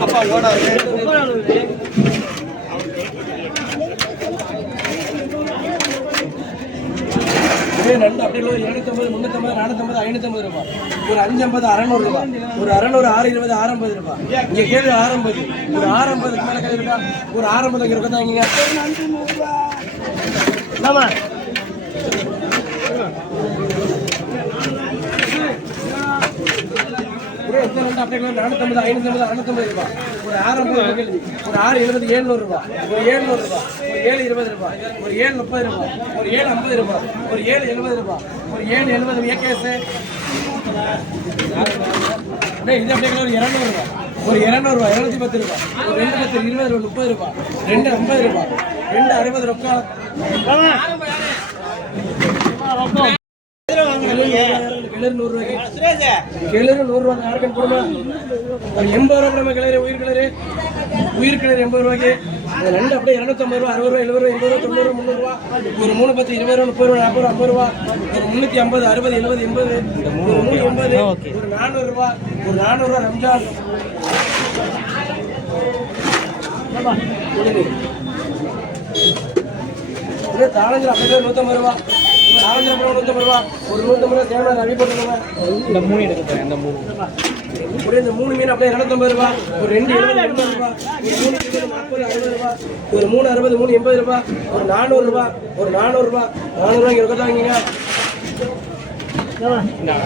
அப்பா ஓடாது இதே ரெண்டு அப்படி இல்லை இரநூத்தம்பது முந்நூற்றம்பது நானூற்றம்பது ஐநூற்றம்பது ரூபாய் ஒரு அஞ்சம்பது அறநூறு ரூபாய் ஒரு அறநூறு ஆறு இருபது ஆறம்பது ரூபாய் இங்கே கேள்வி ஆறம்பது ஒரு ஆறம்பதுக்கு மேலே கேள்விடா ஒரு ஆறம்பது இங்கே இருக்கா இங்கே ஒரு நானூற்றம்பது ஐநூற்றம்பது அறுநூத்தம்பது ரூபாய் ஒரு ஆறம்பது கேள்வி. ஒரு ஆறு எழுபது ஏழ்நூறு ரூபாய் ஒரு ஏழ்நூறு ரூபாய் ஒரு ஏழு இருபது ரூபாய் ஒரு ஏழு முப்பது ரூபாய் ஒரு ஏழு ஐம்பது ரூபாய் ஒரு ஏழு எழுபது ரூபாய் ஒரு ஏழு எழுபது அண்ணே, இது அப்படியே ஒரு இரநூறு ரூபாய் ஒரு இரநூறுவா இருநூத்தி பத்து ரூபாய் ஒரு ரெண்டு பத்து இருபது ரூபாய் முப்பது ரூபாய் ரெண்டு ஐம்பது ரூபாய் ரெண்டு அறுபது ரொக்கம் கிளறு நூறு ரூபாய்க்கு. கிளறு நூறு ரூபாய் யாருக்கும் கொடுமா? ஒரு எண்பது ரூபா நம்ம கிளறு உயிர் கிளறு உயிர் கிளறு எண்பது ரூபாய்க்கு. அது ரெண்டு அப்படியே இரநூத்தம்பது ரூபா அறுபது ரூபா எழுபது ரூபா எண்பது ரூபா தொண்ணூறு முந்நூறு ரூபா ஒரு மூணு பத்து இருபது ரூபா முப்பது ரூபா நாற்பது ரூபா ஐம்பது ரூபா ஒரு முந்நூற்றி ஐம்பது அறுபது எழுபது எண்பது. ஒரு மூணு எண்பது. ஒரு நானூறு ரூபா ஒரு நானூறு ரூபா ரம்ஜான். இதே தாளஞ்சல் அப்படியே நூற்றம்பது ரூபா. தாளஞ்சல் நூற்றம்பது ரூபா. ஒரு நூற்றம்பது ரூபா தேவை ரவி போட்டுருங்க இந்த மூணு எடுக்க இந்த மூணு. அப்படியே இந்த மூணு மீன் அப்படியே இரநூத்தம்பது ரூபா. ஒரு ரெண்டு எழுபது எண்பது ரூபா. ஒரு மூணு நாற்பது அறுபது ரூபா. ஒரு மூணு அறுபது மூணு எண்பது ரூபா. ஒரு நானூறு ரூபா. ஒரு நானூறு ரூபா. நானூறு ரூபாய்க்கு இருக்கத்தாங்க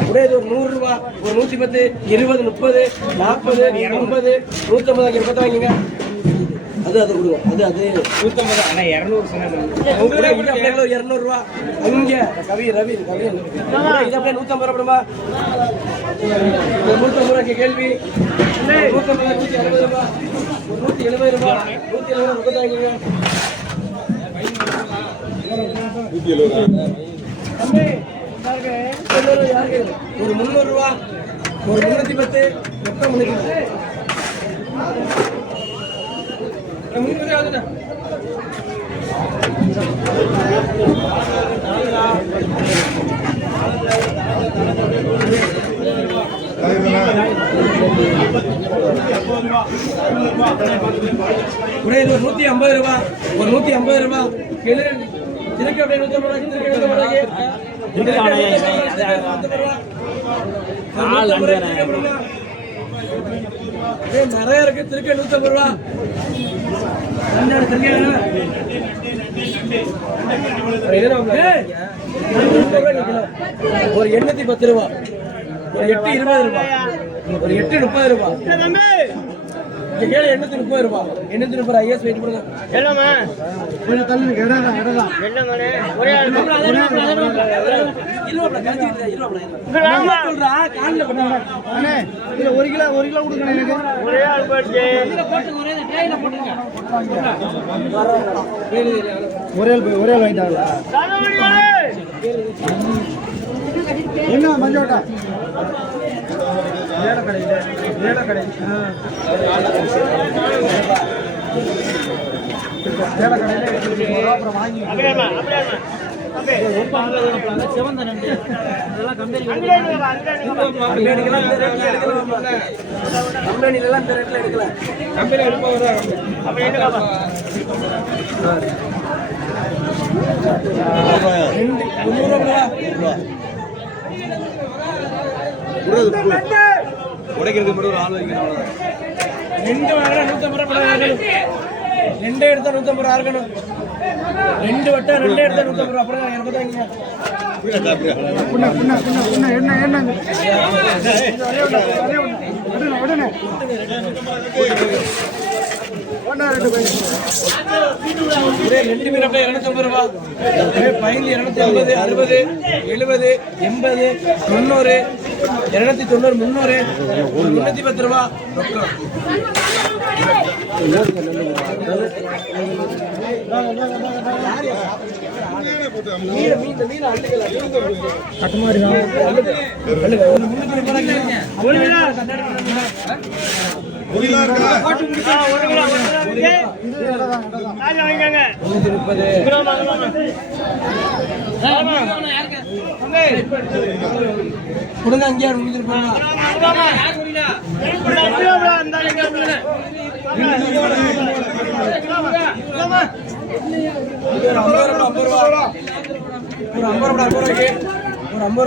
அப்படியே ஒரு நூறு ரூபா. ஒரு நூத்தி பத்து இருபது முப்பது நாற்பது ஐம்பது நூற்றம்பது இருக்கத்தாங்க அது அது கொடுங்க அது அது. நூற்றம்பது ஆனால் இரநூறு அப்படியே இது அப்படியே ஒரு இரநூறுவா? அங்க. கவி ரவி கவி இது அப்படியே நூற்றம்பது ரூபா ஒரு நூற்றம்பது ரூபாய்க்கு கேள்வி. நூற்றம்பது ரூபா, நூற்றி அறுபது ரூபா. ஒரு நூற்றி எழுபது ரூபா நூற்றி எழுபது ரூபா. கொடுத்தாங்க தம்பி, தொண்ணூறு யாருக்கு? ஒரு முந்நூறு ரூபா. ஒரு முன்னூத்தி பத்து. மொத்தம் முன்னூத்தி ஒரே ஒரு நூத்தி ஐம்பது ரூபா ஒரு நூத்தி ஐம்பது ரூபா. கிளு திருக்கி அப்படியே நூத்தி ஐம்பது ரூபாய்க்கு ரூபா. ஏய், நிறைய இருக்கு திருக்கி நூத்தி ஐம்பது ரூபா ரெண்டாயிரம் திருக்கி வேணும். இது நம்ம- ஏய், நூத்தி ஐம்பது ரூபாய்க்கு கிலோ. ஒரு எண்ணூத்தி பத்து ரூபா. ஒரு எட்டு இருபது ரூபா. ஒரு எட்டு முப்பது ரூபா. இங்க கேளு எண்ணூத்தி முப்பது ரூபா. எண்ணூத்தி முப்பது ஐஎஸ் வெயிட் பண்ணுங்க கொஞ்சம் தள்ளு இடதான் இடதான் இதுல ஒரு கிலோ ஒரு கிலோ கொடுங்க எனக்கு. ஒரே ஆள் போட்டு ஒரே ஒரே வாங்கிட்டாங்களா என்ன மஞ்சோட்டா? கடை கடையில் வாங்கி. செவந்த நண்டு இதெல்லாம் கம்பெனிக்கெல்லாம் இந்த இந்த ரேட்ல எடுக்கல கம்பெனி உடைக்கிறதுக்கு மட்டும் ஒரு ஆள் வைக்கணும் ரெண்டு வாங்கினா நூற்றம்பது ரூபா ரெண்டு எடுத்தா நூற்றம்பது ரூபா இருக்கணும் ரெண்டு வட்டா ரெண்டு எடுத்தா நூற்றம்பது ரூபா அப்புறம் எனக்கு ஒரே ரெண்டு மீன் அப்படியே இரநூத்தம்பது ரூபா. இரநூத்தி ஐம்பது அறுபது எழுபது எண்பது தொண்ணூறு இரநூத்தி தொண்ணூறு முந்நூறு முன்னூத்தி பத்து ரூபா ரொக்கம். மீன் கட்டுமாரி கொடுங்க அங்கேயா ஒரு ஐம்பது ரூபா ஐம்பது ரூபா ஒரு ஐம்பது ரூபா ஐம்பது ரூபாய்க்கு ஒரு ஐம்பது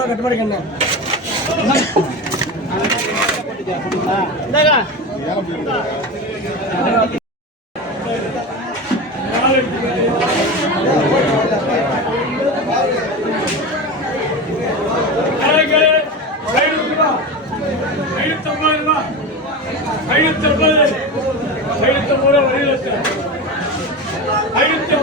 ஐநூத்தி ஐம்பது. ஐநூத்தி மூணு வழியில் ஐநூத்தி